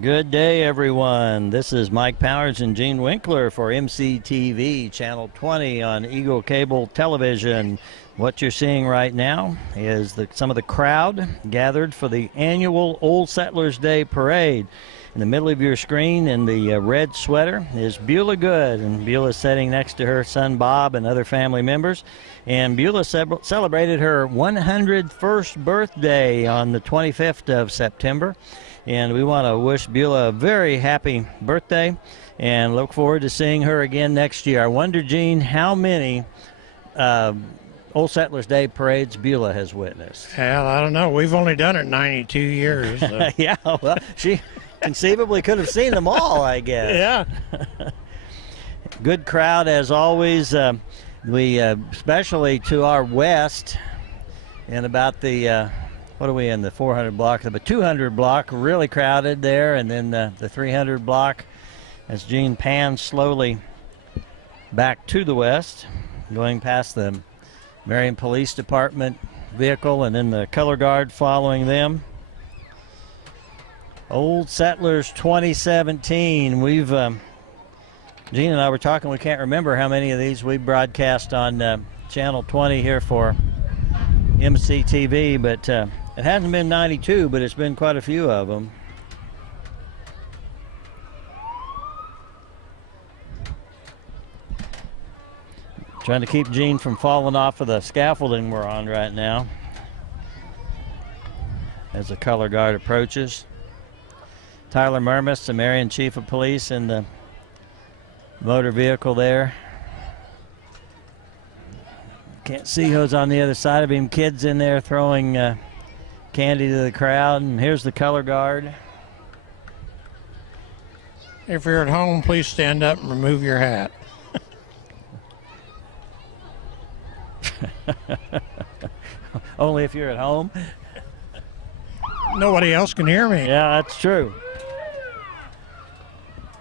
Good day, everyone. This is Mike Powers and Gene Winkler for MCTV, Channel 20 on Eagle Cable Television. What you're seeing right now is some of the crowd gathered for the annual Old Settlers Day Parade. In the middle of your screen in the red sweater is Beulah Good, and Beulah's sitting next to her son Bob and other family members. And Beulah celebrated her 101st birthday on the 25th of September. And we want to wish Beulah a very happy birthday and look forward to seeing her again next year. I wonder, Gene, how many Old Settlers Day parades Beulah has witnessed? Well, I don't know. We've only done it 92 years. So. Yeah, well, she conceivably could have seen them all, I guess. Yeah. Good crowd as always. We especially to our west and about the what are we in, the 400 block, the 200 block, really crowded there, and then the 300 block as Gene pans slowly back to the west, going past the Marion Police Department vehicle and then the color guard following them. Old Settlers 2017. We've Gene and I were talking, we can't remember how many of these we broadcast on Channel 20 here for MCTV, but it hasn't been 92, but it's been quite a few of them. Trying to keep Gene from falling off of the scaffolding we're on right now as the color guard approaches. Tyler Murmis, the Marion Chief of Police, in the motor vehicle there. Can't see who's on the other side of him. Kids in there throwing candy to the crowd. And here's the color guard. If you're at home, please stand up and remove your hat. Only if you're at home. Nobody else can hear me. Yeah, that's true.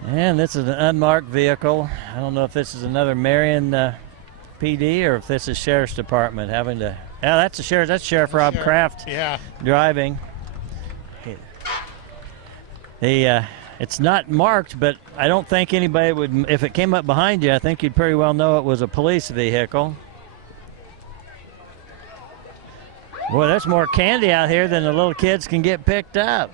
And this is an unmarked vehicle. I don't know if this is another Marion PD or if this is Sheriff's Department having to. Yeah, that's the sheriff. That's Sheriff Rob Kraft. Yeah. Driving. It's not marked, but I don't think anybody would. If it came up behind you, I think you'd pretty well know it was a police vehicle. Boy, there's more candy out here than the little kids can get picked up.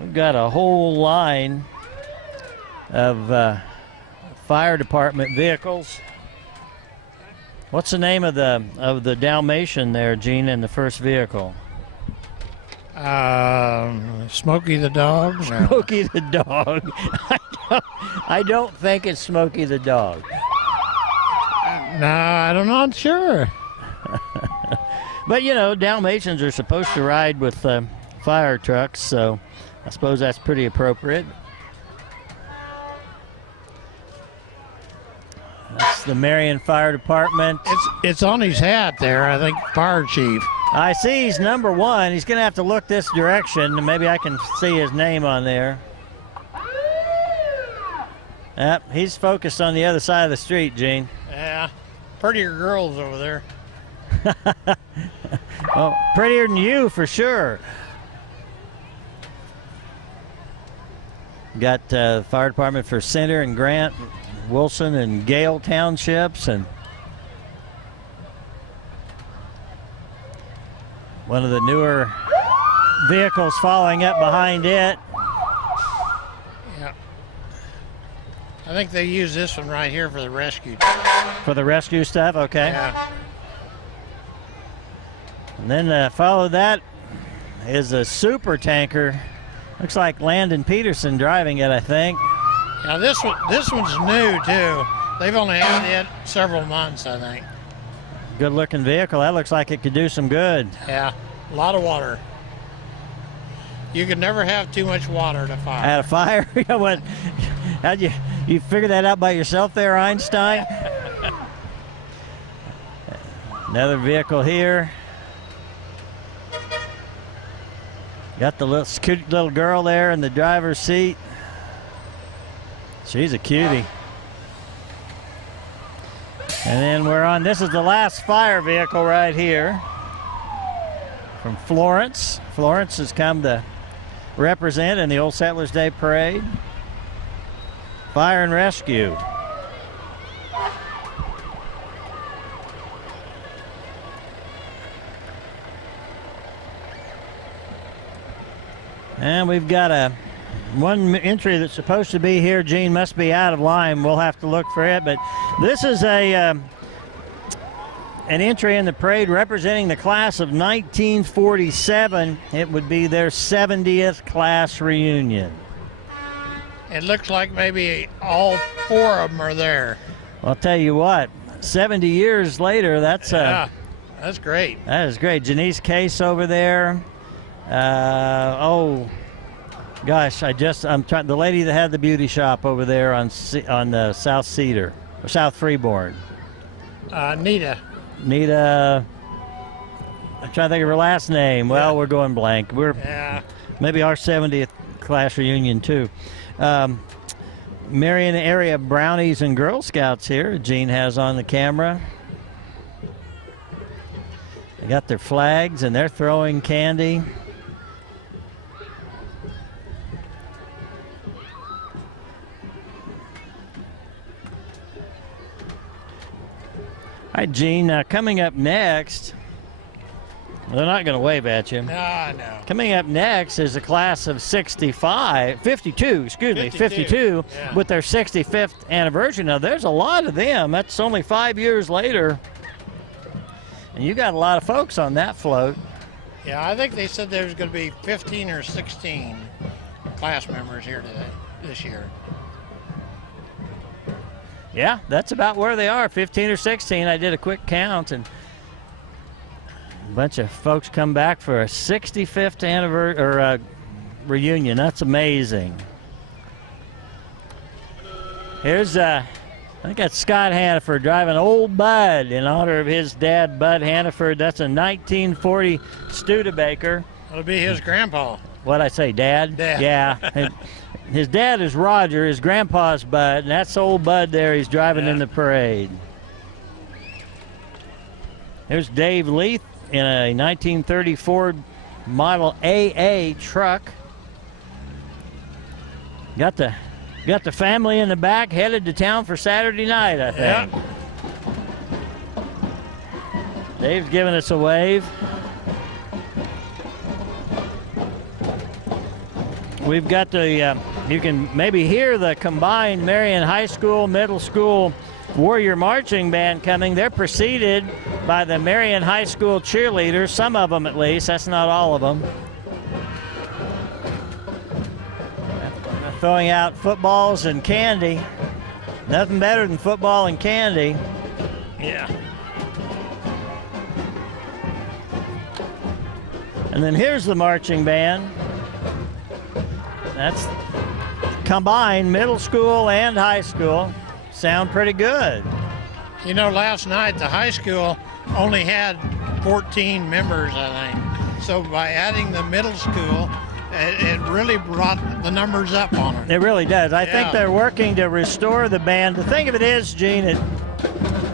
We've got a whole line of fire department vehicles. What's the name of the Dalmatian there, Gene, in the first vehicle? Smokey the dog? No. Smokey the dog. I don't think it's Smokey the dog. No, I'm not sure. But, you know, Dalmatians are supposed to ride with fire trucks, so I suppose that's pretty appropriate. That's the Marion Fire Department. It's on his hat there, I think, fire chief. I see he's number one. He's going to have to look this direction, and maybe I can see his name on there. Yep, he's focused on the other side of the street, Gene. Yeah, prettier girls over there. Well, prettier than you for sure. Got fire department for Center and Grant, Wilson and Gale townships, and one of the newer vehicles following up behind it. Yeah. I think they use this one right here for the rescue. For the rescue stuff, okay. Yeah. And then follow that is a super tanker. Looks like Landon Peterson driving it, I think. Now this one's new too. They've only had it several months, I think. Good looking vehicle. That looks like it could do some good. Yeah, a lot of water. You can never have too much water at a fire. At a fire? What? How'd you figure that out by yourself there, Einstein? Another vehicle here. Got the cute little girl there in the driver's seat. She's a cutie. And then we're on, this is the last fire vehicle right here from Florence. Florence has come to represent in the Old Settlers Day Parade. Fire and rescue. And we've got one entry that's supposed to be here. Gene must be out of line. We'll have to look for it. But this is an entry in the parade representing the class of 1947. It would be their 70th class reunion. It looks like maybe all 4 of them are there. I'll tell you what, 70 years later, that's that's great. That is great. Janice Case over there. Oh gosh, I'm trying. The lady that had the beauty shop over there on the South Cedar or South Freeborn. Nita. I'm trying to think of her last name. Well, we're going blank. Maybe our 70th class reunion too. Marion area Brownies and Girl Scouts here. Gene has on the camera. They got their flags and they're throwing candy. All right, Gene, coming up next, they're not going to wave at you. No. Coming up next is a class of 52, with their 65th anniversary. Now, there's a lot of them. That's only 5 years later. And you got a lot of folks on that float. Yeah, I think they said there's going to be 15 or 16 class members here this year. Yeah, that's about where they are, 15 or 16. I did a quick count, and a bunch of folks come back for a 65th anniversary or reunion. That's amazing. Here's I think that's Scott Hannaford driving Old Bud in honor of his dad, Bud Hannaford. That's a 1940 Studebaker. It'll be his grandpa. What'd I say, Dad? Dad. Yeah. His dad is Roger, his grandpa's Bud, and that's Old Bud there. He's driving in the parade. There's Dave Leith in a 1934 Model AA truck. Got the family in the back headed to town for Saturday night, I think. Yeah. Dave's giving us a wave. We've got you can maybe hear the combined Marion High School, Middle School Warrior Marching Band coming. They're preceded by the Marion High School cheerleaders, some of them at least. That's not all of them. Throwing out footballs and candy. Nothing better than football and candy. Yeah. And then here's the marching band. That's combined middle school and high school. Sound pretty good. You know, last night the high school only had 14 members, I think. So by adding the middle school, it really brought the numbers up on them. It really does. I think they're working to restore the band. The thing of it is, Gene,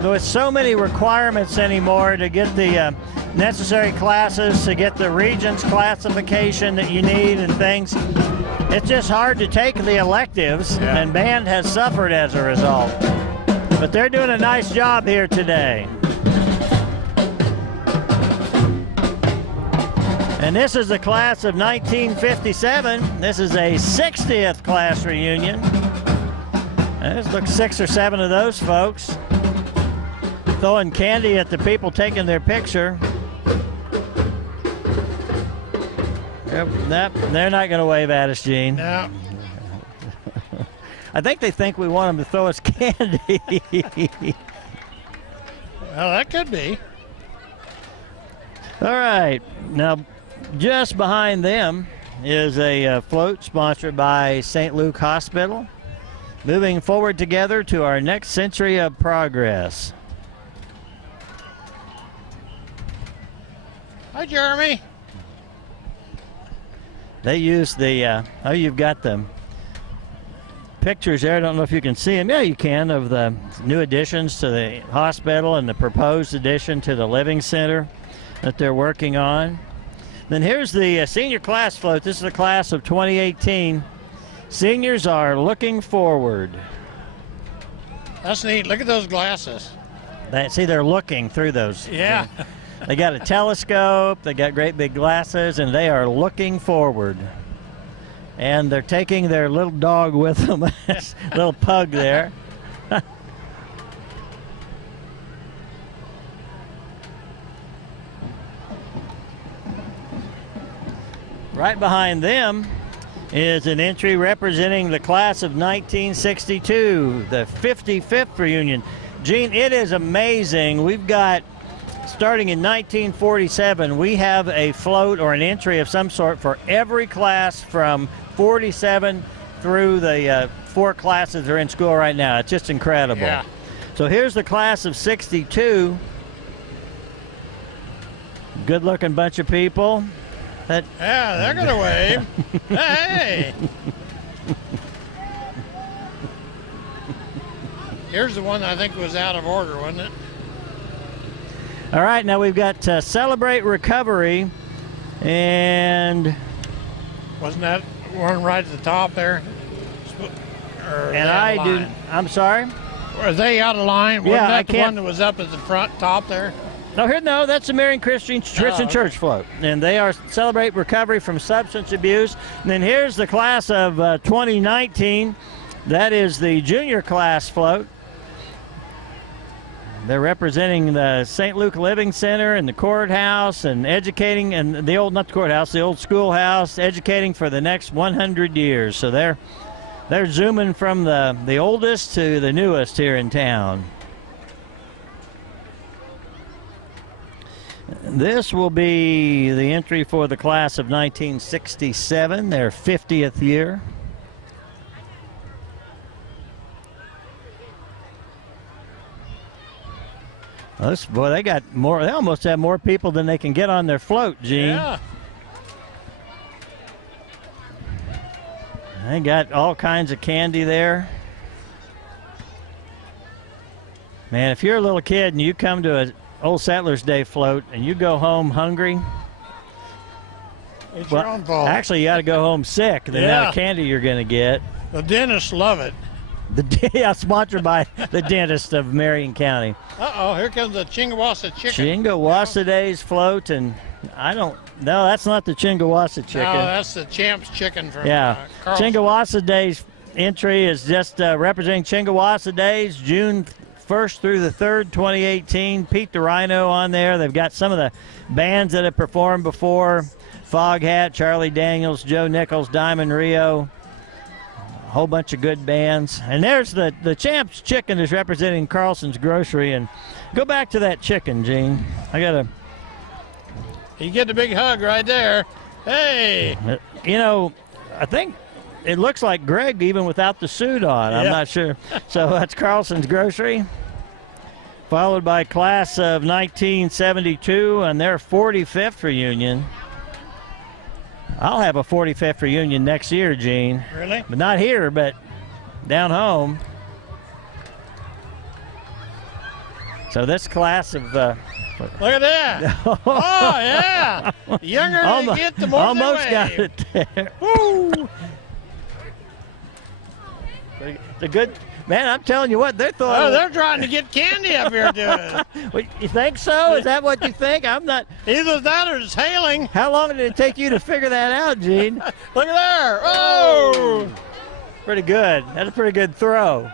with so many requirements anymore to get the necessary classes, to get the Regents classification that you need and things, it's just hard to take the electives, and band has suffered as a result. But they're doing a nice job here today. And this is the class of 1957. This is a 60th class reunion. There's look 6 or 7 of those folks throwing candy at the people taking their picture. They're not going to wave at us, Gene. No. I think they think we want them to throw us candy. Well, that could be. All right. Now, just behind them is a float sponsored by St. Luke Hospital. Moving forward together to our next century of progress. Hi, Jeremy. They use the, you've got the pictures there. I don't know if you can see them. Yeah, you can, of the new additions to the hospital and the proposed addition to the Living Center that they're working on. Then here's the senior class float. This is the class of 2018. Seniors are looking forward. That's neat. Look at those glasses. See, they're looking through those. Yeah. They got a telescope, they got great big glasses, and they are looking forward. And they're taking their little dog with them, little pug there. Right behind them is an entry representing the class of 1962, the 55th reunion. Gene, it is amazing. We've got, starting in 1947, we have a float or an entry of some sort for every class from 47 through the 4 classes that are in school right now. It's just incredible. Yeah. So here's the class of 62. Good looking bunch of people. Yeah, they're going to wave. Hey! Here's the one I think was out of order, wasn't it? All right, now we've got Celebrate Recovery, and wasn't that one right at the top there? I'm sorry? Were they out of line? Wasn't Yeah, that the one that was up at the front top there? No, that's the Marion Christian Church float, and they are Celebrate Recovery from Substance Abuse. And then here's the class of 2019. That is the junior class float. They're representing the St. Luke Living Center and the courthouse and educating, and the old schoolhouse, educating for the next 100 years. So they're zooming from the oldest to the newest here in town. This will be the entry for the class of 1967, their 50th year. They got more. They almost have more people than they can get on their float, Gene. Yeah. They got all kinds of candy there. Man, if you're a little kid and you come to a Old Settlers Day float and you go home hungry, it's your own fault. Actually, you got to go home sick. The amount of candy you're going to get. The dentists love it. Sponsored by the dentist of Marion County. Uh-oh, here comes the Chingawassa chicken. Chingawassa Days float, and no, that's not the Chingawassa chicken. No, that's the Champ's chicken from Carlson. Chingawassa Days entry is just representing Chingawassa Days, June 1st through the 3rd, 2018. Pete the Rhino on there. They've got some of the bands that have performed before. Foghat, Charlie Daniels, Joe Nichols, Diamond Rio. A whole bunch of good bands. And there's the Champ's chicken is representing Carlson's Grocery. And go back to that chicken, Gene. You get the big hug right there. Hey! I think it looks like Greg even without the suit on. I'm not sure. So that's Carlson's Grocery, followed by class of 1972 and their 45th reunion. I'll have a 45th reunion next year, Gene. Really? But not here, but down home. So this class of... Look at that. Oh, yeah. The younger they get, the more almost they got wave. it there. Woo! The good... Man, I'm telling you what, they're trying to get candy up here to it. You think so? Is that what you think? I'm not... Either that or it's hailing. How long did it take you to figure that out, Gene? Look at there. Oh! Pretty good. That's a pretty good throw.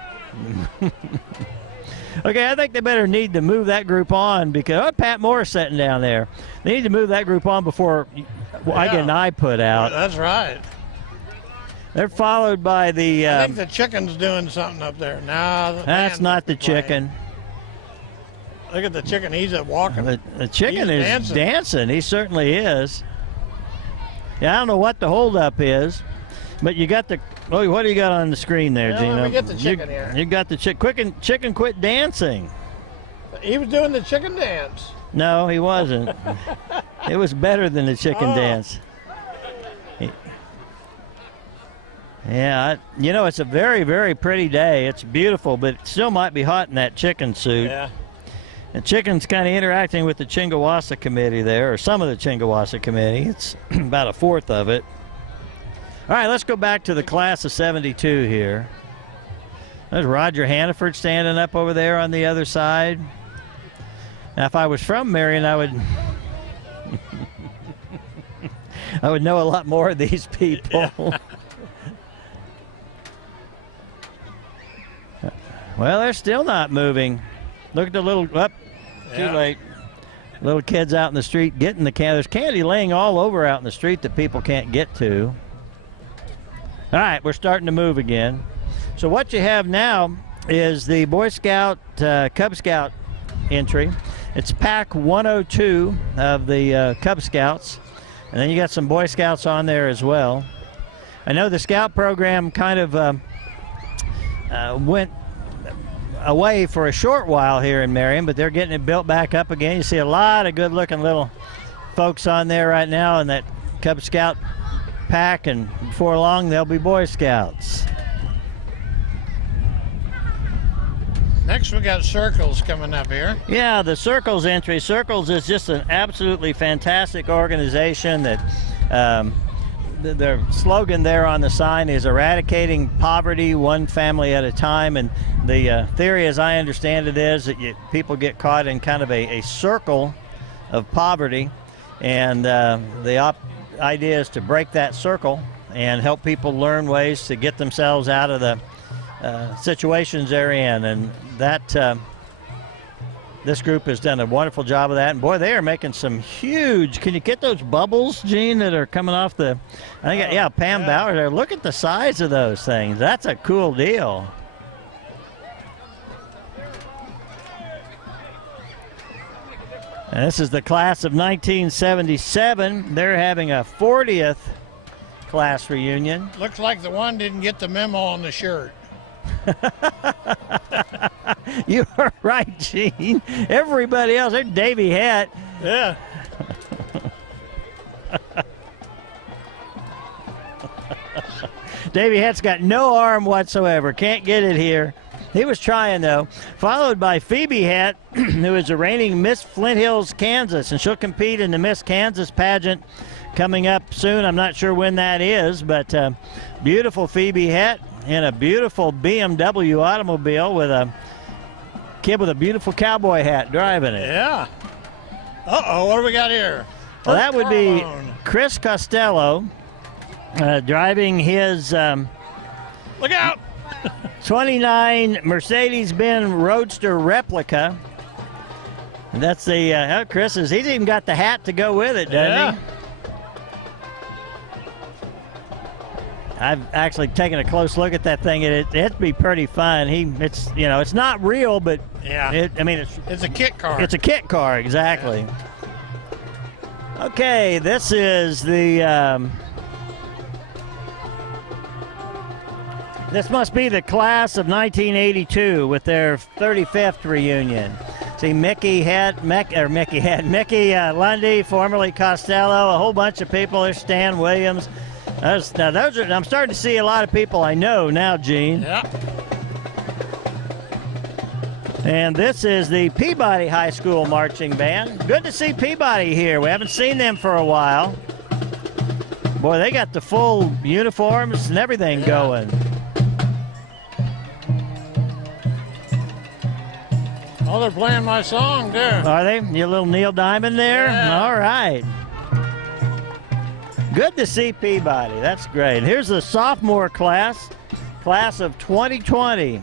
Okay, I think they better need to move that group on because Pat Moore's sitting down there. They need to move that group on before I get an eye put out. That's right. They're followed by the... I think the chicken's doing something up there. No, that's not the chicken. Look at the chicken. He's walking. The chicken is dancing. He certainly is. Yeah, I don't know what the holdup is, but you got the... Oh, what do you got on the screen there, Gino? Let me get the chicken here. You got the chicken quit dancing. He was doing the chicken dance. No, he wasn't. It was better than the chicken dance. Yeah, it's a very, very pretty day. It's beautiful, but it still might be hot in that chicken suit. Yeah. And Chicken's kind of interacting with the Chingawassa committee there, or some of the Chingawassa committee. It's about a fourth of it. All right, let's go back to the class of 72 here. There's Roger Hannaford standing up over there on the other side. Now, if I was from Marion, I would I would know a lot more of these people. Well, they're still not moving. Look at the little, too late. Little kids out in the street getting the candy. There's candy laying all over out in the street that people can't get to. All right, we're starting to move again. So what you have now is the Boy Scout, Cub Scout entry. It's pack 102 of the Cub Scouts. And then you got some Boy Scouts on there as well. I know the Scout program kind of went away for a short while here in Marion, but they're getting it built back up again. You see a lot of good-looking little folks on there right now in that Cub Scout pack, and before long they'll be Boy Scouts. Next, we got Circles coming up here. Yeah, the Circles entry. Circles is just an absolutely fantastic organization that their slogan there on the sign is eradicating poverty one family at a time. And the theory, as I understand it, is that people get caught in kind of a circle of poverty. And the idea is to break that circle and help people learn ways to get themselves out of the situations they're in. And that this group has done a wonderful job of that. And boy, they are making some huge, can you get those bubbles, Gene, that are coming off the, I think, Pam Bauer there. Look at the size of those things. That's a cool deal. And this is the class of 1977. They're having a 40th class reunion. Looks like the one didn't get the memo on the shirt. You are right, Gene. Everybody else, there's Davy Hatt. Yeah. Davy Hatt's got no arm whatsoever. Can't get it here. He was trying, though. Followed by Phoebe Hatt, who is the reigning Miss Flint Hills, Kansas, and she'll compete in the Miss Kansas pageant coming up soon. I'm not sure when that is, but beautiful Phoebe Hatt in a beautiful BMW automobile with a kid with a beautiful cowboy hat driving it. Yeah. Uh-oh, what do we got here? Well, that would be Chris Costello driving his Look out! 29 Mercedes-Benz Roadster replica. And that's the he's even got the hat to go with it, doesn't he? I've actually taken a close look at that thing. It'd be pretty fun. It's not real, but yeah. It's a kit car. It's a kit car, exactly. Okay, this is the. This must be the class of 1982 with their 35th reunion. See Mickey Lundy, formerly Costello, a whole bunch of people. There's Stan Williams. I'm starting to see a lot of people I know now, Gene. Yeah. And this is the Peabody High School Marching Band. Good to see Peabody here. We haven't seen them for a while. Boy, they got the full uniforms and everything going. Oh, they're playing my song, too. Are they? Your little Neil Diamond there? Yeah. All right. Good to see Peabody. That's great. Here's the sophomore class of 2020.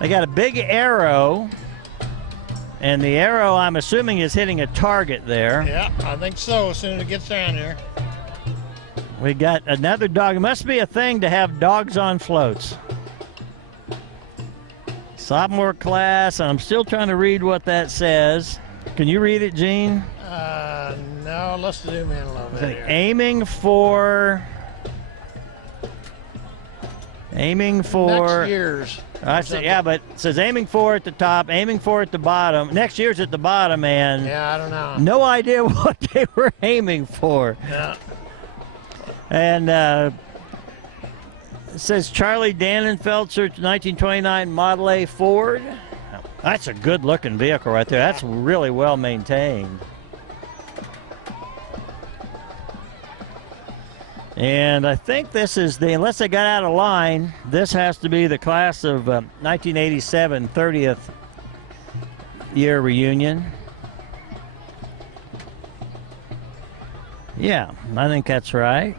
They got a big arrow, and the arrow, I'm assuming, is hitting a target there. Yeah, I think so, as soon as it gets down here. We got another dog. It must be a thing to have dogs on floats. Sophomore class, and I'm still trying to read what that says. Can you read it, Gene? No, let's zoom in a little bit here. Aiming for next year's. I see, yeah, but it says aiming for at the top, aiming for at the bottom. Next year's at the bottom, and yeah, I don't know. No idea what they were aiming for. Yeah. And it says Charlie Dannenfelser, 1929 Model A Ford. That's a good-looking vehicle right there. That's really well maintained. And I think this is unless they got out of line, this has to be the class of 1987 30th year reunion. Yeah, I think that's right.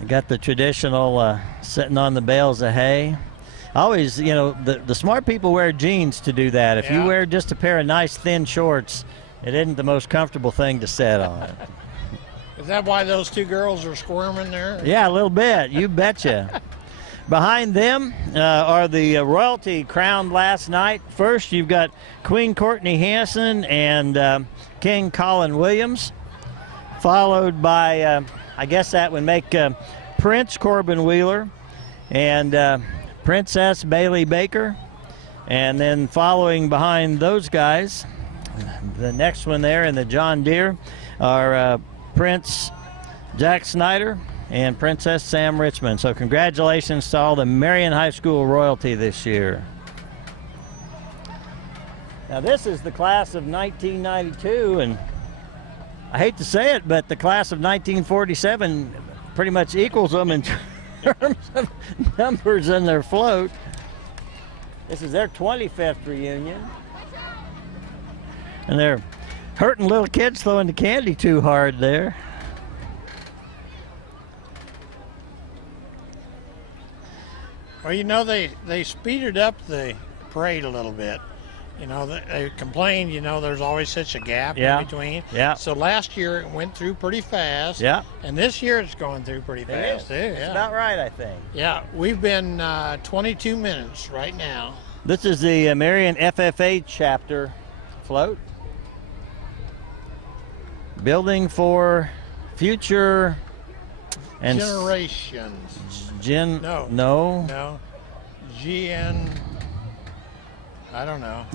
I got the traditional sitting on the bales of hay. Always, the smart people wear jeans to do that. If you wear just a pair of nice thin shorts, it isn't the most comfortable thing to sit on. Is that why those two girls are squirming there? Yeah, a little bit. You betcha. Behind them are the royalty crowned last night. First, you've got Queen Courtney Hanson and King Colin Williams, followed by, I guess that would make Prince Corbin Wheeler and Princess Bailey Baker. And then following behind those guys, the next one there in the John Deere are Prince Jack Snyder and Princess Sam Richmond. So congratulations to all the Marion High School royalty this year. Now this is the class of 1992, and I hate to say it, but the class of 1947 pretty much equals them in terms of numbers in their float. This is their 25th reunion. And they're hurting little kids throwing the candy too hard there. Well, they speeded up the parade a little bit. They complained, there's always such a gap in between. Yeah. So last year it went through pretty fast. Yeah. And this year it's going through pretty fast too. It's about right, I think. Yeah, we've been 22 minutes right now. This is the Marion FFA chapter float. Building for future and generations. No. GN. I don't know.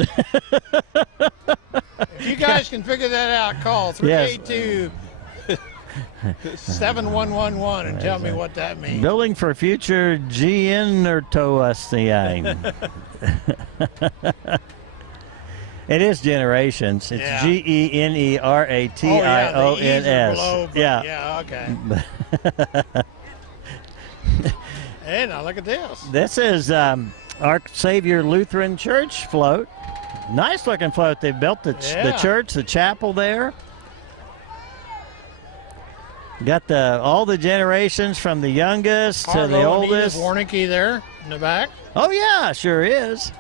If you guys can figure that out, call 382-7111 and tell me what that means. Building for future generation. It is generations. It's GENERATIONS. Yeah, okay. Hey, now look at this. This is Our Savior Lutheran Church float. Nice looking float. They built the church, the chapel there. Got all the generations from the youngest to the oldest. Warnicki there in the back. Oh yeah, sure is.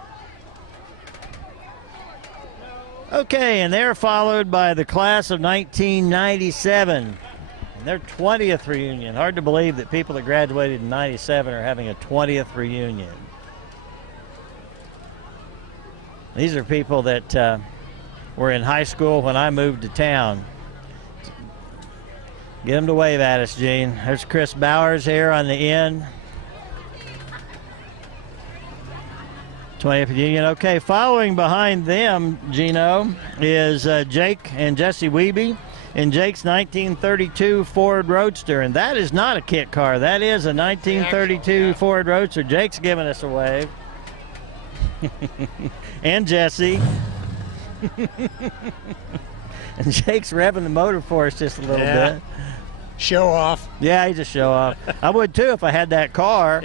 Okay, and they're followed by the class of 1997. Their 20th reunion. Hard to believe that people that graduated in 97 are having a 20th reunion. These are people that were in high school when I moved to town. Get them to wave at us, Gene. There's Chris Bowers here on the end. 20th reunion. Okay, following behind them, Gino, is Jake and Jessi Wiebe in Jake's 1932 Ford Roadster. And that is not a kit car. That is a 1932 Ford Roadster. Jake's giving us a wave. And Jessi. And Jake's revving the motor for us just a little bit. Show off. Yeah, he's a show off. I would too if I had that car.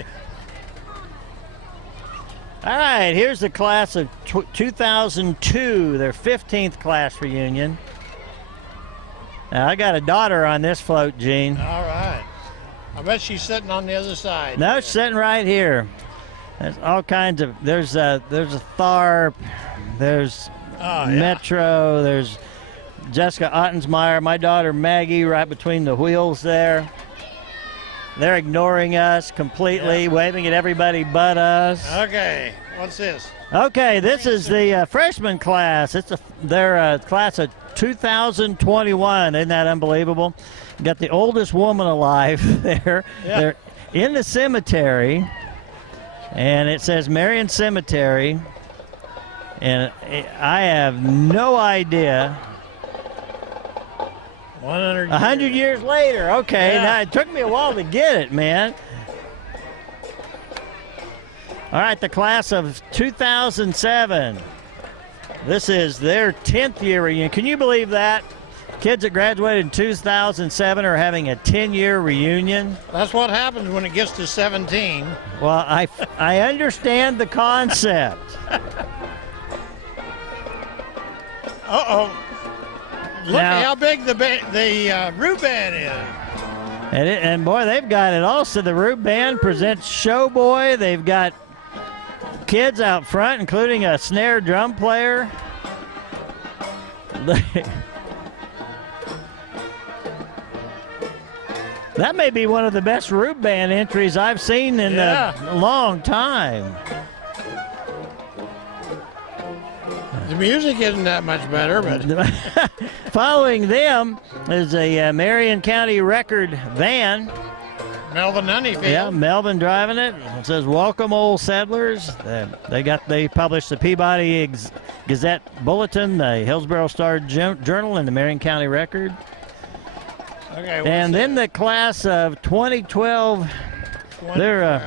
All right, here's the class of 2002, their 15th class reunion. Now, I got a daughter on this float, Gene. All right. I bet she's sitting on the other side. No, she's sitting right here. There's all kinds of, there's a Tharp, there's Metro, there's Jessica Ottensmeyer, my daughter Maggie right between the wheels there. They're ignoring us completely, waving at everybody but us. Okay, what's this? Okay, this is the freshman class. It's their class of 2021. Isn't that unbelievable? Got the oldest woman alive there. Yeah. They're in the cemetery, and it says Marion Cemetery, and I have no idea. 100 years later. Okay, now it took me a while to get it, man. All right, the class of 2007. This is their 10th year reunion. Can you believe that? Kids that graduated in 2007 are having a 10-year reunion. That's what happens when it gets to 17. Well, I understand the concept. Uh-oh. Look at how big the root band is. And boy, they've got it all. So the root band presents Showboy. They've got kids out front, including a snare drum player. That may be one of the best root band entries I've seen in a long time. The music isn't that much better, but following them is a Marion County record van. Melvin Honeyfield. Yeah, Melvin driving it. It says "Welcome, Old Settlers." They published the Peabody Gazette Bulletin, the Hillsboro Star Journal, and the Marion County Record. Okay. And then the class of 2012, their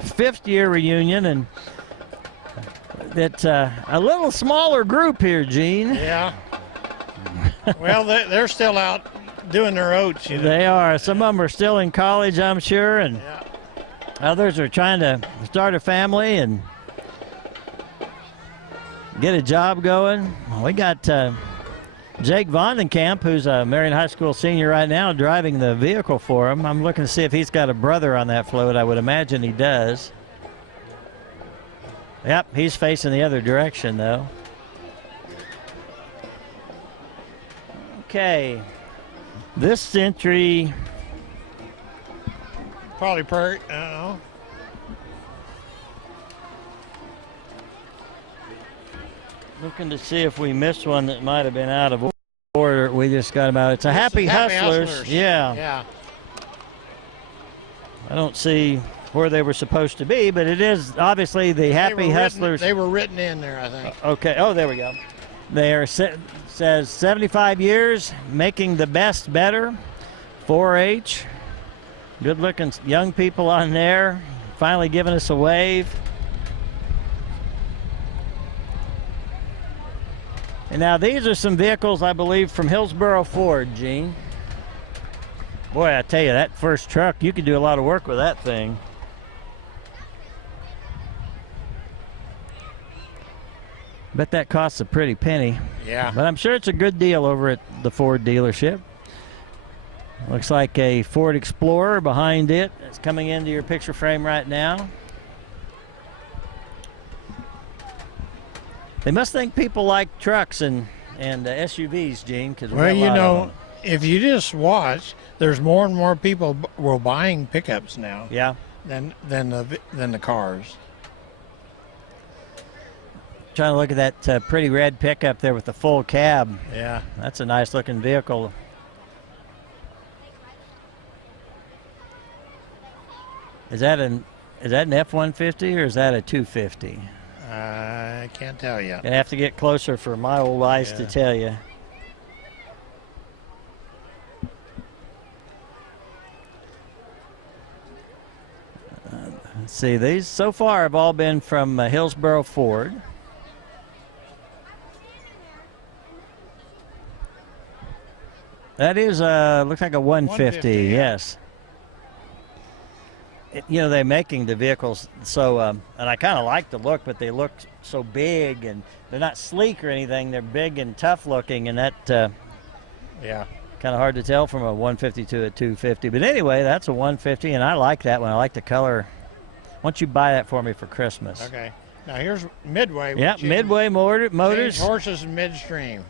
5th year reunion, and it's a little smaller group here, Gene. Yeah. Well, they're still out doing their oats. You know? They are. Some of them are still in college, I'm sure, and others are trying to start a family and get a job going. We got Jake Vondenkamp, who's a Marion High School senior right now, driving the vehicle for him. I'm looking to see if he's got a brother on that float. I would imagine he does. Yep, he's facing the other direction, though. Okay. This entry. Probably I don't know. Looking to see if we missed one that might have been out of order. We just got about. It's a Happy Hustlers. Yeah. Yeah. I don't see where they were supposed to be, but it is obviously the Happy Hustlers. They were written in there, I think. Okay. Oh, there we go. They are says 75 years, making the best better. 4-H. Good-looking young people on there. Finally giving us a wave. And now these are some vehicles, I believe, from Hillsboro Ford, Gene. Boy, I tell you, that first truck, you could do a lot of work with that thing. Bet that costs a pretty penny. Yeah. But I'm sure it's a good deal over at the Ford dealership. Looks like a Ford Explorer behind it. It's coming into your picture frame right now. They must think people like trucks and SUVs, Gene. Well, you know, if you just watch, there's more and more people buying pickups now. Yeah. Than the cars. Trying to look at that pretty red pickup there with the full cab. Yeah. That's a nice looking vehicle. Is that an F-150 or is that a 250? I can't tell you. Gonna have to get closer for my old eyes to tell you. Let's see, these so far have all been from Hillsboro Ford. That is, looks like a 150, yes. You know, they're making the vehicles so, and I kind of like the look, but they look so big and they're not sleek or anything. They're big and tough looking, and that, yeah, kind of hard to tell from a 150 to a 250. But anyway, that's a 150, and I like that one. I like the color. Why don't you buy that for me for Christmas? Okay. Now here's Midway. Yeah, Midway Motors. Change horses midstream.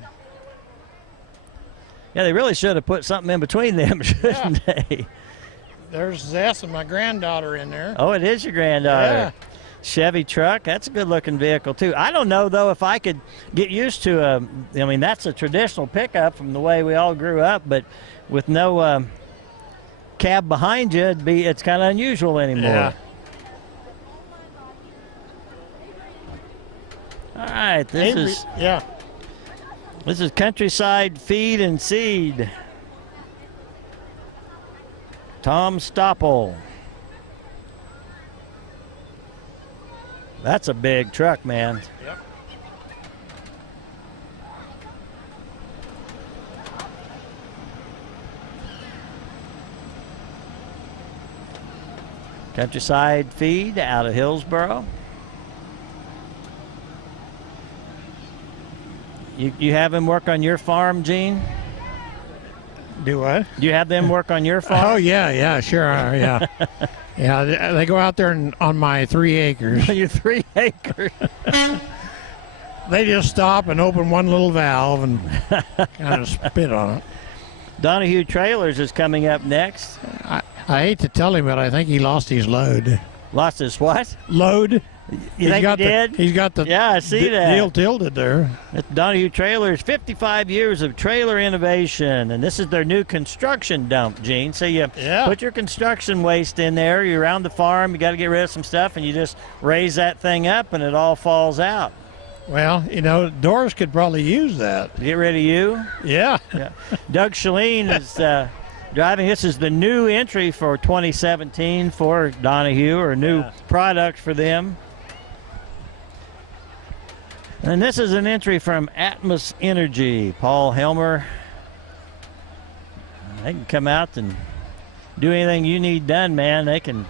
Yeah, they really should have put something in between them, shouldn't they? There's Zess and my granddaughter in there. Oh, it is your granddaughter. Yeah. Chevy truck. That's a good-looking vehicle, too. I don't know, though, if I could get used to I mean, that's a traditional pickup from the way we all grew up, but with no cab behind you, it's kind of unusual anymore. Yeah. All right, this is Countryside Feed and Seed. Tom Stoppel. That's a big truck, man. Yep. Countryside feed out of Hillsboro. You have him work on your farm, Gene? Do what? Do you have them work on your farm? Oh, yeah, sure are, yeah. Yeah, they go out there on my 3 acres. Your 3 acres. They just stop and open one little valve and kind of spit on it. Donahue Trailers is coming up next. I hate to tell him, but I think he lost his load. Lost his what? Load? You think he did? He's got the Yeah, I see that. deal tilted there. It's Donahue Trailers, 55 years of trailer innovation, and this is their new construction dump, Gene. So you put your construction waste in there. You're around the farm. You got to get rid of some stuff, and you just raise that thing up, and it all falls out. Well, Doris could probably use that. Get rid of you? Yeah. Doug Shalene is driving. This is the new entry for 2017 for Donahue, or a new product for them. And this is an entry from Atmos Energy. Paul Helmer. They can come out and do anything you need done, man. They can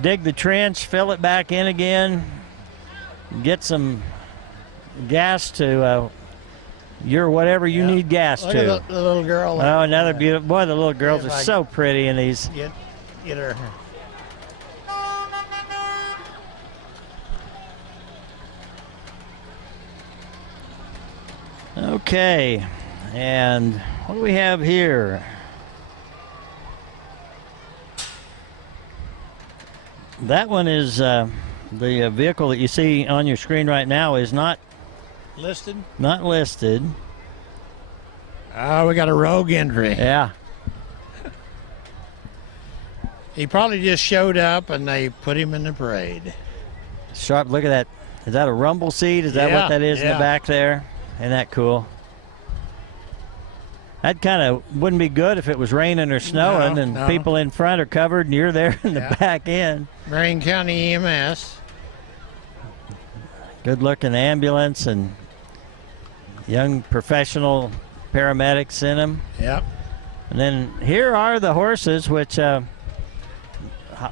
dig the trench, fill it back in again, get some gas to your whatever you need gas Look to. at the little girl. Oh, another beautiful. Boy, the little girls are so pretty in these. Get her. Okay, and what do we have here? That one is the vehicle that you see on your screen right now is not listed. Not listed. Oh, we got a rogue entry. Yeah. He probably just showed up and they put him in the parade. Sharp, look at that. Is that a rumble seat? Is that what that is in the back there? Isn't that cool? That kind of wouldn't be good if it was raining or snowing and people in front are covered and you're there in the back end. Marion County EMS. Good looking ambulance and young professional paramedics in them. Yep. And then here are the horses, which by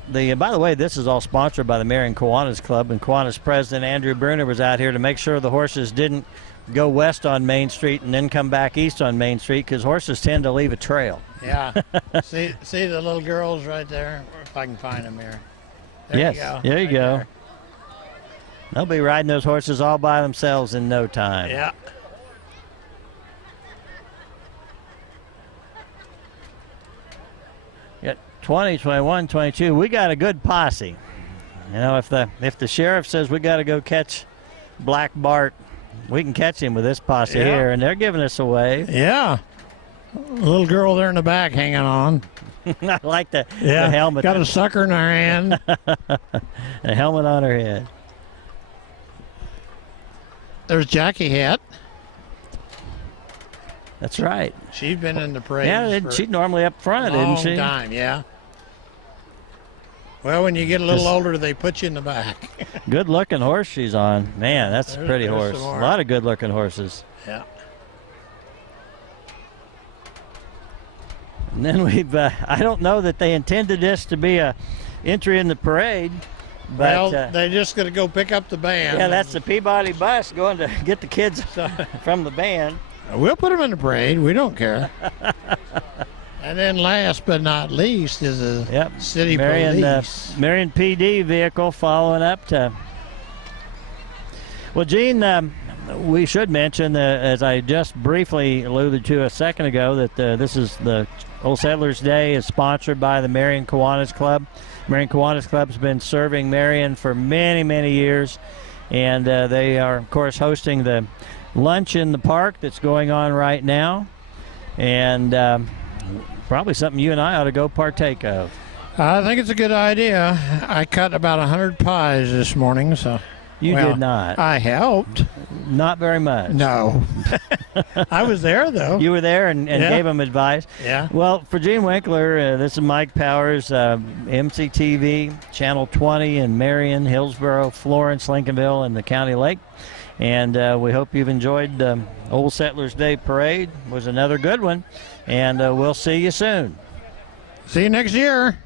the way, this is all sponsored by the Marion Kiwanis Club, and Kiwanis president Andrew Bruner was out here to make sure the horses didn't go west on Main Street and then come back east on Main Street, because horses tend to leave a trail. Yeah. see the little girls right there? If I can find them here. There you go. There you go. There. They'll be riding those horses all by themselves in no time. Yeah. Got 20, 21, 22. We got a good posse. If the sheriff says we got to go catch Black Bart, we can catch him with this posse here, and they're giving us a wave. Yeah. A little girl there in the back hanging on. I like the helmet. Got a sucker in her hand. A helmet on her head. There's Jackie Hat. That's right. She's been in the parade. Yeah, she's normally up front, isn't she? Long time, yeah. Well, when you get a little older, they put you in the back. Good looking horse she's on. Man, that's a pretty horse. A lot of good looking horses. Yeah. And then we've, I don't know that they intended this to be a entry in the parade. But, they're just going to go pick up the band. Yeah, that's the Peabody bus going to get the kids from the band. We'll put them in the parade. We don't care. And then last but not least is a city police. Marion PD vehicle following up to. Well, Gene, we should mention, as I just briefly alluded to a second ago, that this is the Old Settlers Day is sponsored by the Marion Kiwanis Club. Marion Kiwanis Club has been serving Marion for many, many years, and they are, of course, hosting the lunch in the park that's going on right now, and probably something you and I ought to go partake of. I think it's a good idea. I cut about 100 pies this morning, so. You did not. I helped. Not very much. No. I was there, though. You were there and Yeah. gave them advice. Yeah. Well, for Gene Winkler, this is Mike Powers, MCTV, Channel 20 in Marion, Hillsborough, Florence, Lincolnville, and the County Lake. And we hope you've enjoyed Old Settlers Day Parade. It was another good one. And we'll see you soon. See you next year.